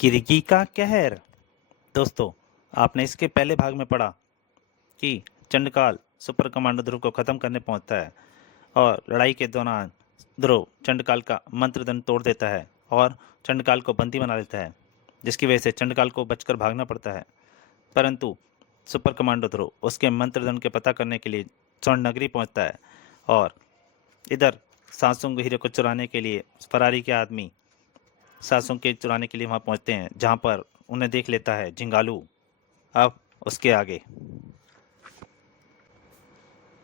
किरकी का कहर। दोस्तों, आपने इसके पहले भाग में पढ़ा कि चंडकाल सुपर कमांडो ध्रुव को खत्म करने पहुंचता है और लड़ाई के दौरान ध्रुव चंडकाल का मंत्रदंड तोड़ देता है और चंडकाल को बंदी बना लेता है, जिसकी वजह से चंडकाल को बचकर भागना पड़ता है। परंतु सुपर कमांडो ध्रुव उसके मंत्रदंड के पता करने के लिए स्वर्ण नगरी पहुंचता है और इधर सांसुंग हीरे को चुराने के लिए फरारी के आदमी सांसुंग के चुराने के लिए वहां पहुंचते हैं, जहां पर उन्हें देख लेता है जिंगालू। अब उसके आगे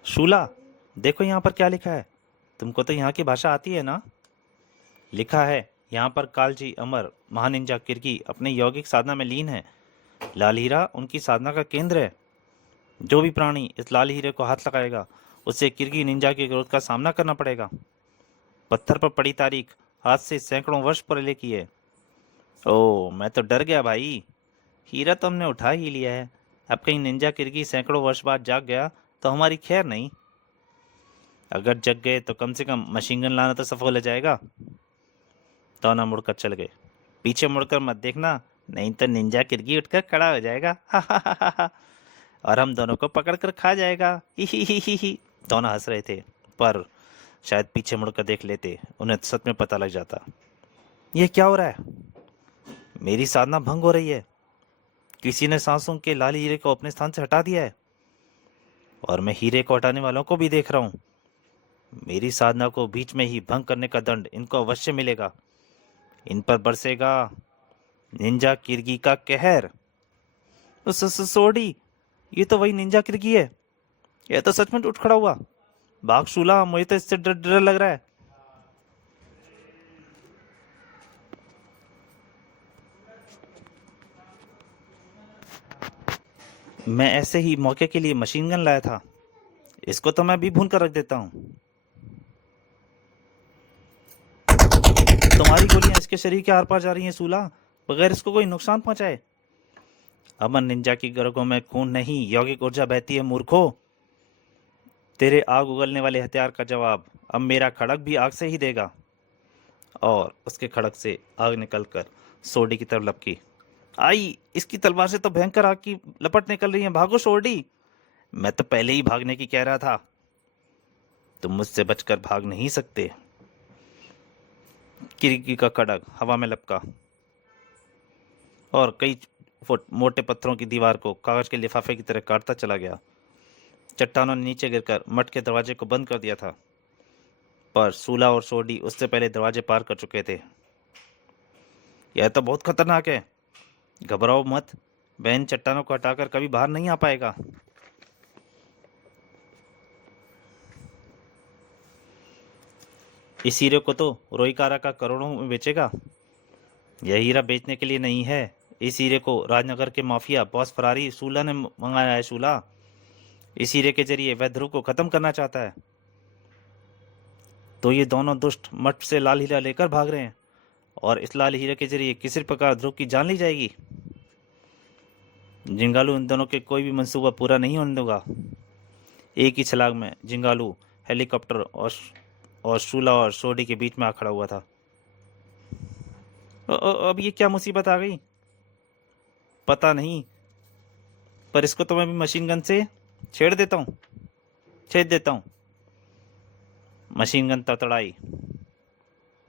शूला, देखो यहाँ पर क्या लिखा है। तुमको तो यहाँ की भाषा आती है ना। लिखा है यहाँ पर कालजी अमर महानिंजा किरकी अपने यौगिक साधना में लीन है। लाल हीरा उनकी साधना का केंद्र है। जो भी प्राणी इस लाल हीरे को हाथ लगाएगा उसे किरकी निंजा के क्रोध का सामना करना पड़ेगा। पत्थर पर पड़ी तारीख आज से सैकड़ों वर्ष पहले की है। ओ, मैं तो डर गया भाई। हीरा तो हमने उठा ही लिया है, अब कहीं निंजा किरकी सैकड़ों वर्ष बाद जाग गया तो हमारी खैर नहीं। अगर जग गए तो कम से कम मशीन गन लाना तो सफल हो जाएगा। दोनों मुड़कर चल गए। पीछे मुड़कर मत देखना, नहीं तो निंजा किरकी उठकर खड़ा हो जाएगा और हम दोनों को पकड़ कर खा जाएगा। ही। दोनों हंस रहे थे, पर शायद पीछे मुड़कर देख लेते उन्हें सच में पता लग जाता। ये क्या हो रहा है? मेरी साधना भंग हो रही है। किसी ने सांसों के लाल हीरे को अपने स्थान से हटा दिया है और मैं हीरे को हटाने वालों को भी देख रहा हूँ। मेरी साधना को बीच में ही भंग करने का दंड इनको अवश्य मिलेगा। इन पर बरसेगा निंजा किरगी का कहर। सोडी, ये तो वही निंजा किरगी है। यह तो सचमुच उठ खड़ा हुआ। भाग शूला, मुझे तो इससे डर डर लग रहा है। मैं ऐसे ही मौके के लिए मशीन गन लाया था। इसको तो मैं भी भून कर रख देता हूँ। तुम्हारी गोलियां इसके शरीर के आर पार जा रही हैं सूला, बगैर इसको कोई नुकसान पहुंचाए। अमन निंजा की गरगों में खून नहीं, यौगिक ऊर्जा बहती है मूर्खो। तेरे आग उगलने वाले हथियार का जवाब अब मेरा खड़ग भी आग से ही देगा। और उसके खड़ग से आग निकलकर सोडी की तरफ लपकी। आई, इसकी तलवार से तो भयंकर आग की लपट निकल रही है। भागो सोडी। मैं तो पहले ही भागने की कह रहा था। तुम मुझसे बचकर भाग नहीं सकते। किरकी का खड़ग हवा में लपका और कई फुट मोटे पत्थरों की दीवार को कागज के लिफाफे की तरह काटता चला गया। चट्टानों ने नीचे गिरकर मठ के दरवाजे को बंद कर दिया था, पर सूला और सोडी उससे पहले दरवाजे पार कर चुके थे। यह तो बहुत खतरनाक है। घबराओ मत, बहन चट्टानों को हटाकर कभी बाहर नहीं आ पाएगा। इस हीरे को तो रोईकारा का करोड़ों में बेचेगा। यह हीरा बेचने के लिए नहीं है। इस हीरे को राजनगर के माफिया बॉस फरारी सूला ने मंगाया है। सूला, इस हीरे के जरिए वह ध्रुव को खत्म करना चाहता है। तो ये दोनों दुष्ट मठ से लाल हीरा लेकर भाग रहे हैं और इस लाल हीरे के जरिए किसी प्रकार ध्रुव की जान ली जाएगी। जिंगालू इन दोनों के कोई भी मंसूबा पूरा नहीं होने दूंगा। एक ही छलांग में जिंगालू हेलीकॉप्टर और शूला और सोडी के बीच में आ खड़ा हुआ था। अब ये क्या मुसीबत आ गई? पता नहीं, पर इसको तो मैं भी मशीन गन से छेड़ देता हूँ, छेद देता हूँ। मशीन गन तड़तड़ाई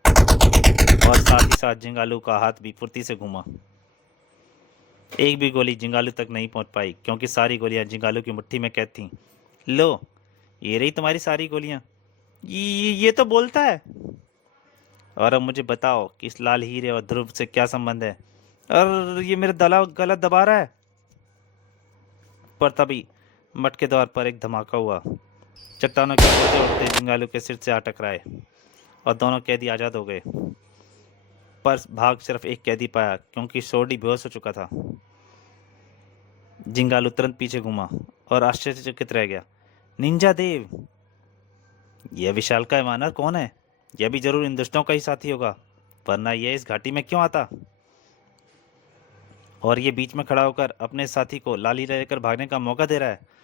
और साथ ही साथ जिंगालू का हाथ भी फुर्ती से घूमा। एक भी गोली जिंगालू तक नहीं पहुंच पाई, क्योंकि सारी गोलियां जिंगालू की मुट्ठी में कैद थीं। लो, ये रही तुम्हारी सारी गोलियां। ये तो बोलता है। और अब मुझे बताओ कि इस लाल हीरे और ध्रुव से क्या संबंध है? और ये मेरा गला दबा रहा है। पर तभी मठ के द्वार पर एक धमाका हुआ। चट्टानों के उड़ते उड़ते जिंगालू के सिर से आ टकराए और दोनों कैदी आजाद हो गए। पर भाग सिर्फ एक कैदी पाया, क्योंकि सोडी बेहोश हो चुका था। जिंगालू तुरंत पीछे घूमा और आश्चर्यचकित रह गया। निंजा देव, यह विशालकाय वानर कौन है? यह भी जरूर इन दुष्टों का ही साथी होगा, वरना यह इस घाटी में क्यों आता? और ये बीच में खड़ा होकर अपने साथी को लाली लेकर भागने का मौका दे रहा है।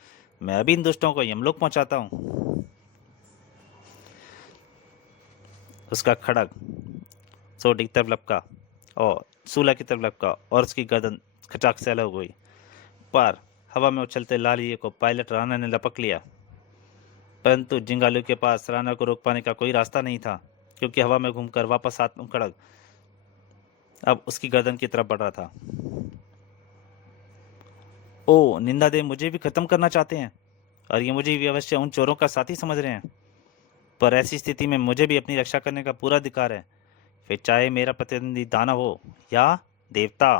मैं अभी इन दुष्टों को यमलोक पहुंचाता हूँ। उसका खड़ग सोडी की तरफ लपका और सूला की तरफ लपका और उसकी गर्दन खचाक से अलग हो गई। पर हवा में उछलते लाल हीरे को पायलट राणा ने लपक लिया, परंतु जिंगालू के पास राणा को रोक पाने का कोई रास्ता नहीं था, क्योंकि हवा में घूमकर वापस आत्मखड़ग अब उसकी गर्दन की तरफ बढ़ रहा था। ओ निंदा देव मुझे भी खत्म करना चाहते हैं, और ये मुझे भी अवश्य उन चोरों का साथी समझ रहे हैं। पर ऐसी स्थिति में मुझे भी अपनी रक्षा करने का पूरा अधिकार है, फिर चाहे मेरा प्रतिद्वंदी दानव हो या देवता।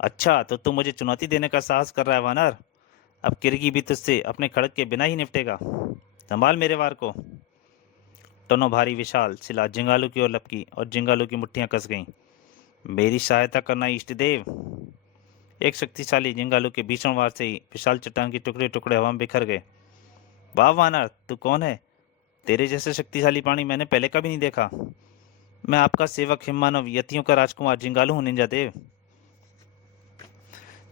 अच्छा, तो तू मुझे चुनौती देने का साहस कर रहा है वानर? अब किरगी भी तुझसे अपने खड़क के बिना ही निपटेगा। संभाल मेरे वार को। टनो भारी विशाल शिला जिंगालू की ओर लपकी और जिंगालू की मुट्ठियां कस गईं। मेरी सहायता करना इष्ट देव। एक शक्तिशाली जिंगालू के भीषण वार से ही विशाल चट्टान के टुकड़े टुकड़े हवा में बिखर गए। वाह वानर, तू कौन है? तेरे जैसे शक्तिशाली प्राणी मैंने पहले कभी नहीं देखा। मैं आपका सेवक हिममानव यतियों का राजकुमार जिंगालू हूँ निंजा देव।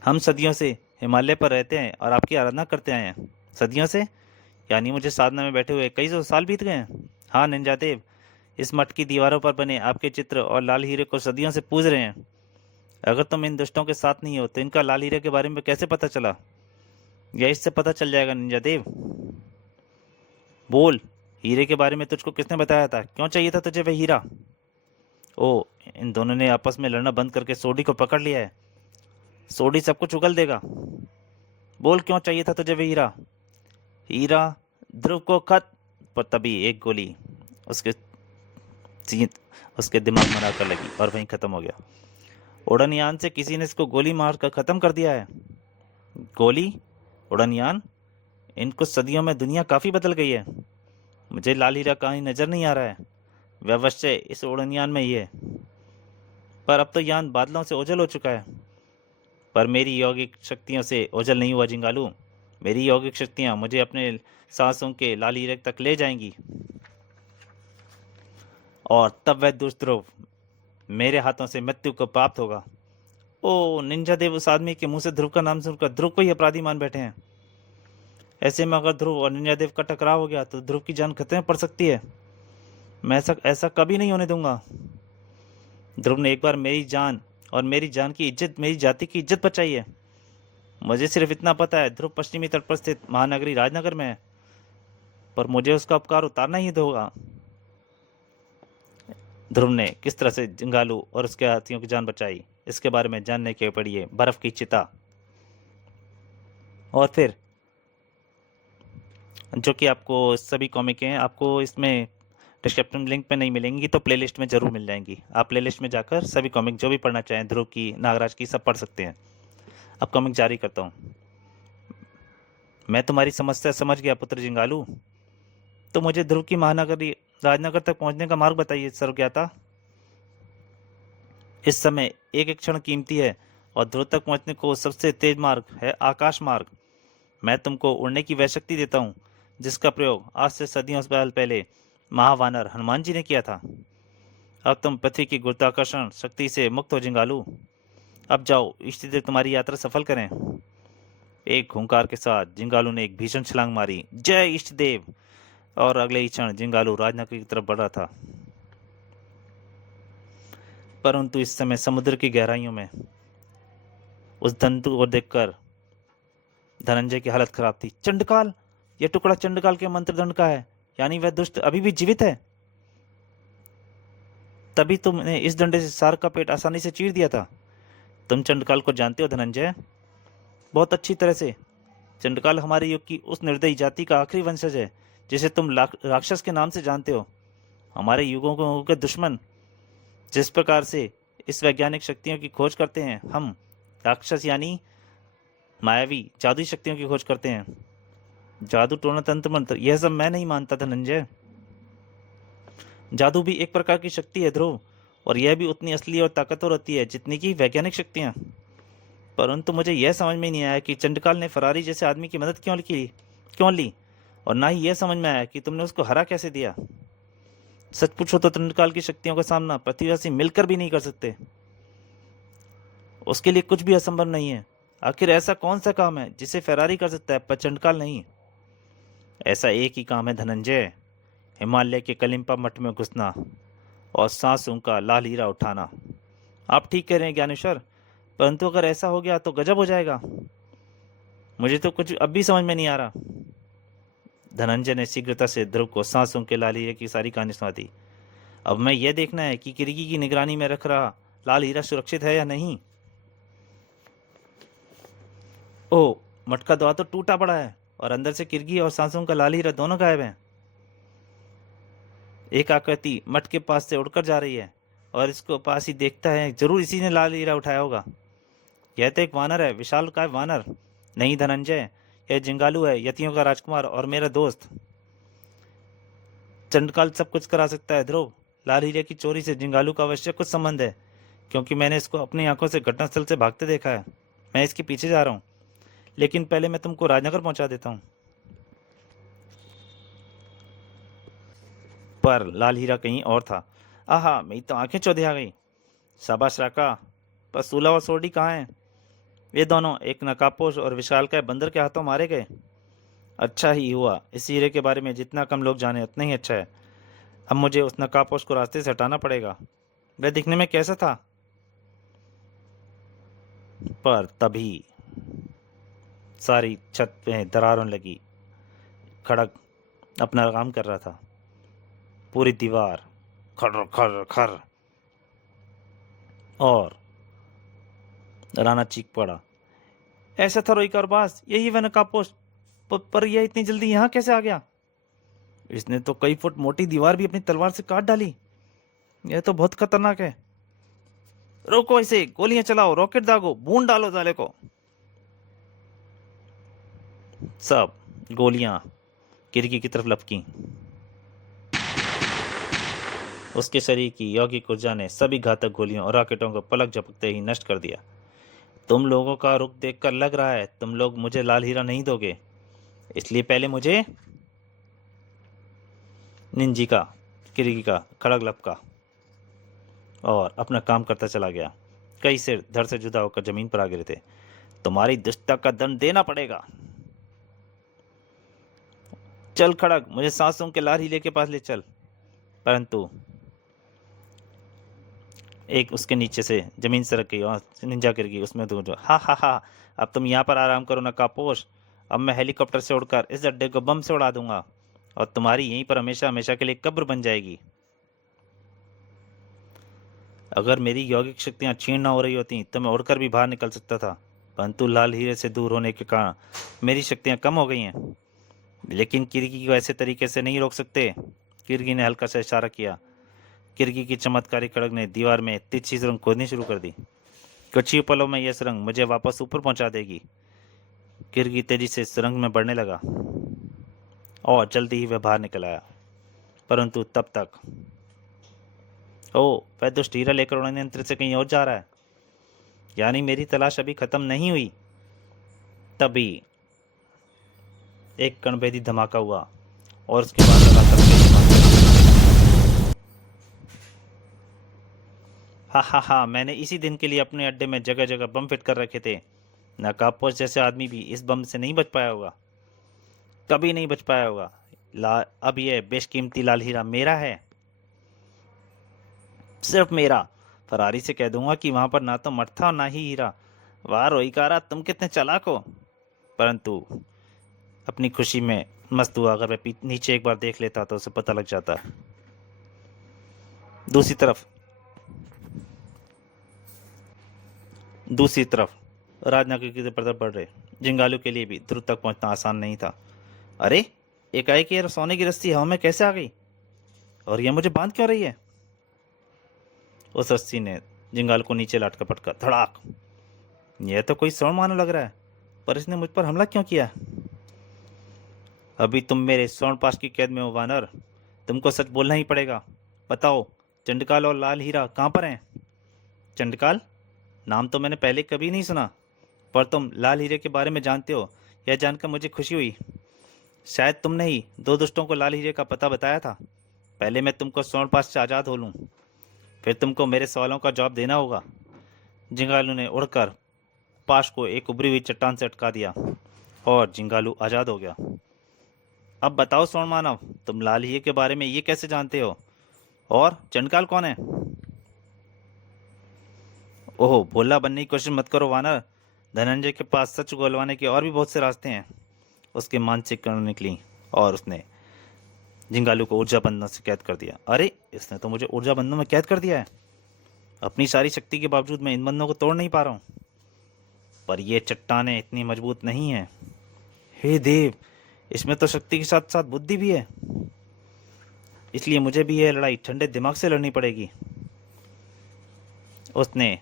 हम सदियों से हिमालय पर रहते हैं और आपकी आराधना करते आए हैं। सदियों से? यानी मुझे साधना में बैठे हुए कई सौ साल बीत गए हैं। हाँ निंजा देव, इस मठ की दीवारों पर बने आपके चित्र और लाल हीरे को सदियों से पूज रहे हैं। अगर तुम इन दुष्टों के साथ नहीं हो तो इनका लाल हीरे के बारे में कैसे पता चला? या इससे पता चल जाएगा निंजा देव। बोल, हीरे के बारे में तुझको किसने बताया था? क्यों चाहिए था तुझे वह हीरा? ओ, इन दोनों ने आपस में लड़ना बंद करके सोडी को पकड़ लिया है। सोडी सब कुछ उगल देगा। बोल, क्यों चाहिए था तुझे वह हीरा? हीरा, ध्रुव को खत। पर तभी एक गोली उसके सीत उसके दिमाग में आकर लगी और वहीं खत्म हो गया। उड़नयान से किसी ने इसको गोली मारकर खत्म कर दिया है। गोली? उड़नयान? इन कुछ सदियों में दुनिया काफी बदल गई है। मुझे लाल हीरा कहीं नजर नहीं आ रहा है। वह अवश्य इस उड़नयान में ही है। पर अब तो यान बादलों से ओझल हो चुका है। पर मेरी यौगिक शक्तियों से ओझल नहीं हुआ जिंगालू। मेरी यौगिक शक्तियां मुझे अपने सांसों के लाल हीरे तक ले जाएंगी, और तब वह दुष्ट ध्रुव मेरे हाथों से मृत्यु को प्राप्त होगा। ओ निंजा देव, उस आदमी के मुंह से ध्रुव का नाम सुनकर ध्रुव को ही अपराधी मान बैठे हैं। ऐसे में अगर ध्रुव और निंजा देव का टकराव हो गया तो ध्रुव की जान खतरे में पड़ सकती है। मैं ऐसा कभी नहीं होने दूंगा। ध्रुव ने एक बार मेरी जान और मेरी जान की इज्जत, मेरी जाति की इज्जत बचाई है। मुझे सिर्फ इतना पता है, ध्रुव पश्चिमी तट पर स्थित महानगरी राजनगर में है, पर मुझे उसका उपकार उतारना ही होगा। ध्रुव ने किस तरह से जिंगालू और उसके हाथियों की जान बचाई, इसके बारे में जानने के पड़िए बर्फ की चिता। और फिर जो कि आपको सभी कॉमिक हैं, आपको इसमें डिस्क्रिप्शन लिंक पे नहीं मिलेंगी, तो प्लेलिस्ट में जरूर मिल जाएंगी। आप प्लेलिस्ट में जाकर सभी कॉमिक जो भी पढ़ना चाहें, ध्रुव की, नागराज की, सब पढ़ सकते हैं। अब कॉमिक जारी करता हूँ। मैं तुम्हारी समस्या समझ गया पुत्र जिंगालू। तो मुझे ध्रुव की महानगरी राजनगर तक पहुंचने का मार्ग बताइए सर्वज्ञाता। इस समय एक एक क्षण कीमती है, और ध्रुव तक पहुंचने को सबसे तेज मार्ग है आकाश मार्ग। मैं तुमको उड़ने की वह शक्ति देता हूँ जिसका प्रयोग आज से सदियों साल पहले महावानर हनुमान जी ने किया था। अब तुम पृथ्वी की गुरुत्वाकर्षण शक्ति से मुक्त हो जिंगालू। अब जाओ, इष्ट देव तुम्हारी यात्रा सफल करें। एक हुंकार के साथ जिंगालू ने एक भीषण छलांग मारी। जय इष्ट देव! और अगले ही क्षण जिंगालू राजनगर की तरफ बढ़ रहा था। परंतु इस समय समुद्र की गहराइयों में उस धंतु को देखकर धनंजय की हालत खराब थी। चंडकाल! यह टुकड़ा चंडकाल के मंत्रदंड का है, यानी वह दुष्ट अभी भी जीवित है। तभी तुमने इस डंडे से सार का पेट आसानी से चीर दिया था। तुम चंडकाल को जानते हो धनंजय? बहुत अच्छी तरह से। चंडकाल हमारे युग की उस निर्दयी जाति का आखिरी वंशज है जिसे तुम राक्षस के नाम से जानते हो। हमारे युगों के दुश्मन। जिस प्रकार से इस वैज्ञानिक शक्तियों की खोज करते हैं, हम राक्षस यानी मायावी जादुई शक्तियों की खोज करते हैं। जादू, टोना, तंत्र मंत्र, यह सब मैं नहीं मानता धनंजय। जादू भी एक प्रकार की शक्ति है ध्रुव, और यह भी उतनी असली और ताकतवर होती है जितनी की वैज्ञानिक शक्तियां। परंतु मुझे यह समझ में नहीं आया कि चंडकाल ने फरारी जैसे आदमी की मदद क्यों ली, और ना ही यह समझ में आया कि तुमने उसको हरा कैसे दिया। सच पूछो तो चंडकाल की शक्तियों का सामना पृथ्वीवासी मिलकर भी नहीं कर सकते। उसके लिए कुछ भी असंभव नहीं है। आखिर ऐसा कौन सा काम है जिसे फरारी कर सकता है पर चंडकाल नहीं? ऐसा एक ही काम है धनंजय, हिमालय के कलिंपा मठ में घुसना और सांसों का लाल हीरा उठाना। आप ठीक कह रहे हैं ज्ञानेश्वर, परंतु अगर ऐसा हो गया तो गजब हो जाएगा। मुझे तो कुछ अब भी समझ में नहीं आ रहा। धनंजय ने शीघ्रता से ध्रुव को सांसों के लाल हीरे की सारी कहानी सुना दी। अब मैं यह देखना है कि किरगी की निगरानी में रख रहा लाल हीरा सुरक्षित है या नहीं। ओह, मटका द्वार तो टूटा पड़ा है और अंदर से किरगी और सांसों का लाल हीरा दोनों गायब हैं। एक आकृति मठ के पास से उड़कर जा रही है और इसको पास ही देखता है, जरूर इसी ने लाल हीरा उठाया होगा। यह तो एक वानर है, विशालकाय वानर। नहीं धनंजय, यह जिंगालू है, यतियों का राजकुमार और मेरा दोस्त। चंडकाल सब कुछ करा सकता है ध्रुव। लाल हीरे की चोरी से जिंगालू का अवश्य कुछ संबंध है, क्योंकि मैंने इसको अपनी आंखों से घटनास्थल से भागते देखा है। मैं इसके पीछे जा रहा हूँ, लेकिन पहले मैं तुमको राजनगर पहुंचा देता हूँ। पर लाल हीरा कहीं और था। आहा, मेरी तो आंखें चौधे आ गई। शाबाश राका। पर सूला और सोडी कहाँ हैं? वे दोनों एक नकाबपोश और विशालकाय बंदर के हाथों मारे गए। अच्छा ही हुआ, इस हीरे के बारे में जितना कम लोग जाने उतना ही अच्छा है। अब मुझे उस नकाबपोश को रास्ते से हटाना पड़ेगा। वह दिखने में कैसा था? पर तभी सारी छत में दरारों लगी। खड़क अपना काम कर रहा था। पूरी दीवार खर खर खर, और राणा चीख पड़ा। ऐसा था रोई कारबाज, यही वह नकाबपोश। पर यह इतनी जल्दी यहाँ कैसे आ गया? इसने तो कई फुट मोटी दीवार भी अपनी तलवार से काट डाली। यह तो बहुत खतरनाक है। रोको इसे, गोलियां चलाओ, रॉकेट दागो, बूंद डालो साले को। सब गोलियां किरकी की तरफ लपकी। उसके शरीर की यौगिक ऊर्जा ने सभी घातक गोलियों और रॉकेटों को पलक झपकते ही नष्ट कर दिया। तुम लोगों का रुख देखकर लग रहा है तुम लोग मुझे लाल हीरा नहीं दोगे, इसलिए पहले मुझे निंजी का किरगी का खड़ग लपका और अपना काम करता चला गया। कई सिर धड़ से जुदा होकर जमीन पर आ गिरे थे। तुम्हारी दुष्टता का दंड देना पड़ेगा। चल खड़ग, मुझे सांसों के लाल हीरे के पास ले चल। परंतु एक उसके नीचे से जमीन सरक गई और निंजा गिर गई। उसमें तो हा हा हा, अब तुम यहाँ पर आराम करो नकाबपोश। अब मैं हेलीकॉप्टर से उड़कर इस अड्डे को बम से उड़ा दूंगा और तुम्हारी यहीं पर हमेशा हमेशा के लिए कब्र बन जाएगी। अगर मेरी यौगिक शक्तियाँ क्षीण न हो रही होती तो मैं उड़कर भी बाहर निकल सकता था, परंतु लाल हीरे से दूर होने के कारण मेरी शक्तियाँ कम हो गई हैं। लेकिन किरगी को ऐसे तरीके से नहीं रोक सकते। किरगी ने हल्का सा इशारा किया। किरगी की चमत्कारी खड़ग ने दीवार में तिरछी सुरंग खोदनी शुरू कर दी। कुछ ही पलों में यह सुरंग मुझे वापस ऊपर पहुंचा देगी। किरगी तेजी से सुरंग में बढ़ने लगा और जल्दी ही वह बाहर निकल आया। परंतु तब तक वह दुष्ट हीरा लेकर उड़ने यंत्र से कहीं और जा रहा है, यानी मेरी तलाश अभी खत्म नहीं हुई। तभी एक कणभेदी धमाका हुआ और उसके बाद लगातार हा हा हा, मैंने इसी दिन के लिए अपने अड्डे में जगह जगह बम फिट कर रखे थे। नकाबपोश जैसे आदमी भी इस बम से नहीं बच पाया होगा, कभी नहीं बच पाया होगा। अब यह बेशकीमती लाल हीरा मेरा है, सिर्फ मेरा। फरारी से कह दूंगा कि वहां पर ना तो मठ था और ना ही हीरा। वाह रोईकारा, तुम कितने चालाक हो। परंतु अपनी खुशी में मस्त हुआ। अगर वह नीचे एक बार देख लेता तो उसे पता लग जाता। दूसरी तरफ राजनगर की तरफ बढ़ रहे जिंगालू के लिए भी ध्रुव तक पहुंचना आसान नहीं था। अरे, एकाएक ये सोने की रस्सी हवा में कैसे आ गई और यह मुझे बांध क्यों रही है? उस रस्सी ने जिंगाल को नीचे लाट कर पटका। धड़ाक। यह तो कोई स्वर्ण मानो लग रहा है, पर इसने मुझ पर हमला क्यों किया? अभी तुम मेरे स्वर्ण पाश की कैद में हो वानर। तुमको सच बोलना ही पड़ेगा। बताओ, चंडकाल और लाल हीरा कहाँ पर हैं? चंडकाल? नाम तो मैंने पहले कभी नहीं सुना, पर तुम लाल हीरे के बारे में जानते हो, यह जानकर मुझे खुशी हुई। शायद तुमने ही दो दुष्टों को लाल हीरे का पता बताया था। पहले मैं तुमको स्वर्ण पाश से आज़ाद हो लूँ, फिर तुमको मेरे सवालों का जवाब देना होगा। जिंगालू ने उड़कर पाश को एक उभरी हुई चट्टान से अटका दिया और जिंगालू आज़ाद हो गया। अब बताओ स्वर्ण मानव, तुम लाल हीरे के बारे में ये कैसे जानते हो? और चंडकाल कौन है? ओहो, भोला बनने की कोशिश मत करो वानर। धनंजय के पास सच को गलवाने के और भी बहुत से रास्ते हैं। उसके मानसिक कण निकली और उसने झिंगालू को ऊर्जा बंधनों से कैद कर दिया। अरे, इसने तो मुझे ऊर्जा बंधनों में कैद कर दिया है। अपनी सारी शक्ति के बावजूद मैं इन बंधनों को तोड़ नहीं पा रहा हूँ। पर ये चट्टानें इतनी मजबूत नहीं हैं। हे देव, इसमें तो शक्ति के साथ साथ बुद्धि भी है। इसलिए मुझे भी यह लड़ाई ठंडे दिमाग से लड़नी पड़ेगी। उसने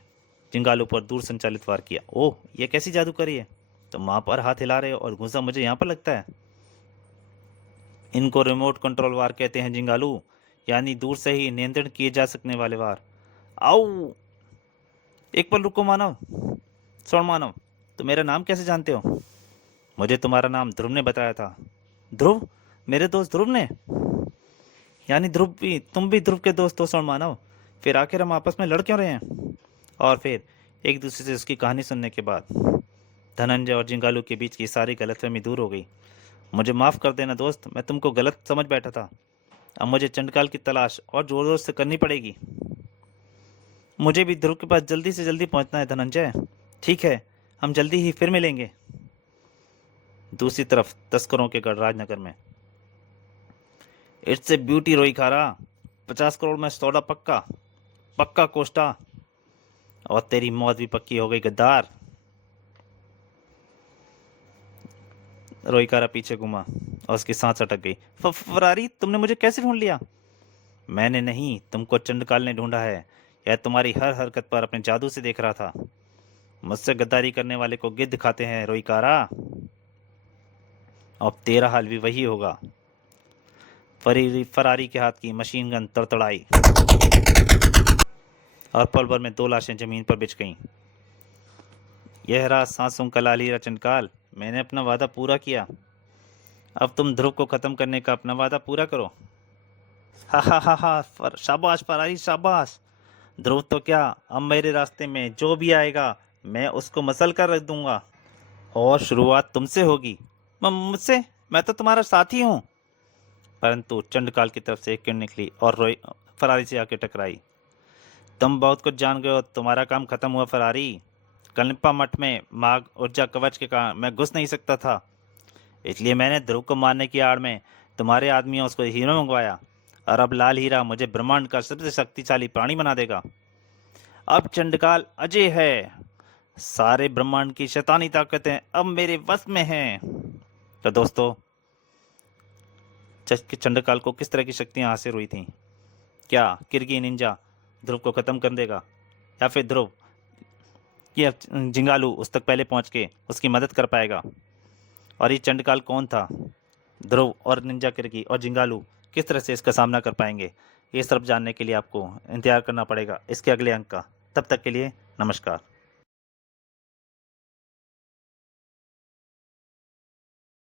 चिंगालू पर दूर संचालित वार किया। ओह, यह कैसी जादूकरी है? तुम वहां पर हाथ हिला रहे हो और घुसा मुझे यहाँ पर लगता है। इनको रिमोट कंट्रोल वार कहते हैं जिंगालू, यानी दूर से ही नियंत्रण किए जा सकने वाले वार। आओ, एक पल रुको मानव। सुन मानव, तुम मेरा नाम कैसे जानते हो? मुझे तुम्हारा नाम ध्रुव ने बताया था। ध्रुव? मेरे दोस्त ध्रुव ने? यानी ध्रुव भी, तुम भी ध्रुव के दोस्त हो? सुन मानव, फिर आखिर हम आपस में लड़ क्यों रहे हैं? और फिर एक दूसरे से उसकी कहानी सुनने के बाद धनंजय और जिंगालू के बीच की सारी गलतफहमी दूर हो गई। मुझे माफ़ कर देना दोस्त, मैं तुमको गलत समझ बैठा था। अब मुझे चंडकाल की तलाश और जोर जोर से करनी पड़ेगी। मुझे भी ध्रुव के पास जल्दी से जल्दी पहुंचना है धनंजय। ठीक है, हम जल्दी ही फिर मिलेंगे। दूसरी तरफ तस्करों के गढ़ राजनगर में। इट्स ए ब्यूटी रोई खारा। 50 करोड़ में सौदा पक्का, पक्का कोष्टा। और तेरी मौत भी पक्की हो गई गद्दार। रोईकारा पीछे घूमा और उसकी सांस अटक गई। फरारी, तुमने मुझे कैसे ढूंढ लिया? मैंने नहीं, तुमको चंडकाल ने ढूंढा है। यह तुम्हारी हर हरकत पर अपने जादू से देख रहा था। मुझसे गद्दारी करने वाले को गिद्ध खाते हैं रोईकारा। अब तेरा हाल भी वही होगा। फरारी के हाथ की मशीन गन तड़तड़ाई और पल भर में 2 लाशें जमीन पर बिछ गईं। यह रहा सांसों का लालीरा चंडकाल। मैंने अपना वादा पूरा किया। अब तुम ध्रुव को खत्म करने का अपना वादा पूरा करो। हा हा हा हा, शाबाश फरारी, शाबाश। ध्रुव तो क्या, अब मेरे रास्ते में जो भी आएगा मैं उसको मसल कर रख दूंगा। और शुरुआत तुमसे होगी। मुझसे? मैं तो तुम्हारा साथी हूँ। परंतु चंडकाल की तरफ से एक किरण निकली और फरारी से आके टकराई। तुम बहुत कुछ जान गए हो, तुम्हारा काम खत्म हुआ फरारी। कलिंपा मठ में माघ ऊर्जा कवच के कारण मैं घुस नहीं सकता था, इसलिए मैंने ध्रुव को मारने की आड़ में तुम्हारे आदमियों उसको हीरो मंगवाया। और अब लाल हीरा मुझे ब्रह्मांड का सबसे शक्तिशाली प्राणी बना देगा। अब चंडकाल अजय है। सारे ब्रह्मांड की शैतानी ताकतें अब मेरे वश में हैं। तो दोस्तों, चंडकाल को किस तरह की शक्तियां हासिल हुई थीं? क्या किर्गी निंजा ध्रुव को खत्म कर देगा, या फिर ध्रुव या जिंगालू उस तक पहले पहुंच के उसकी मदद कर पाएगा? और ये चंडकाल कौन था? ध्रुव और निंजा किर्गी और जिंगालू किस तरह से इसका सामना कर पाएंगे? ये सब जानने के लिए आपको इंतजार करना पड़ेगा इसके अगले अंक का। तब तक के लिए नमस्कार।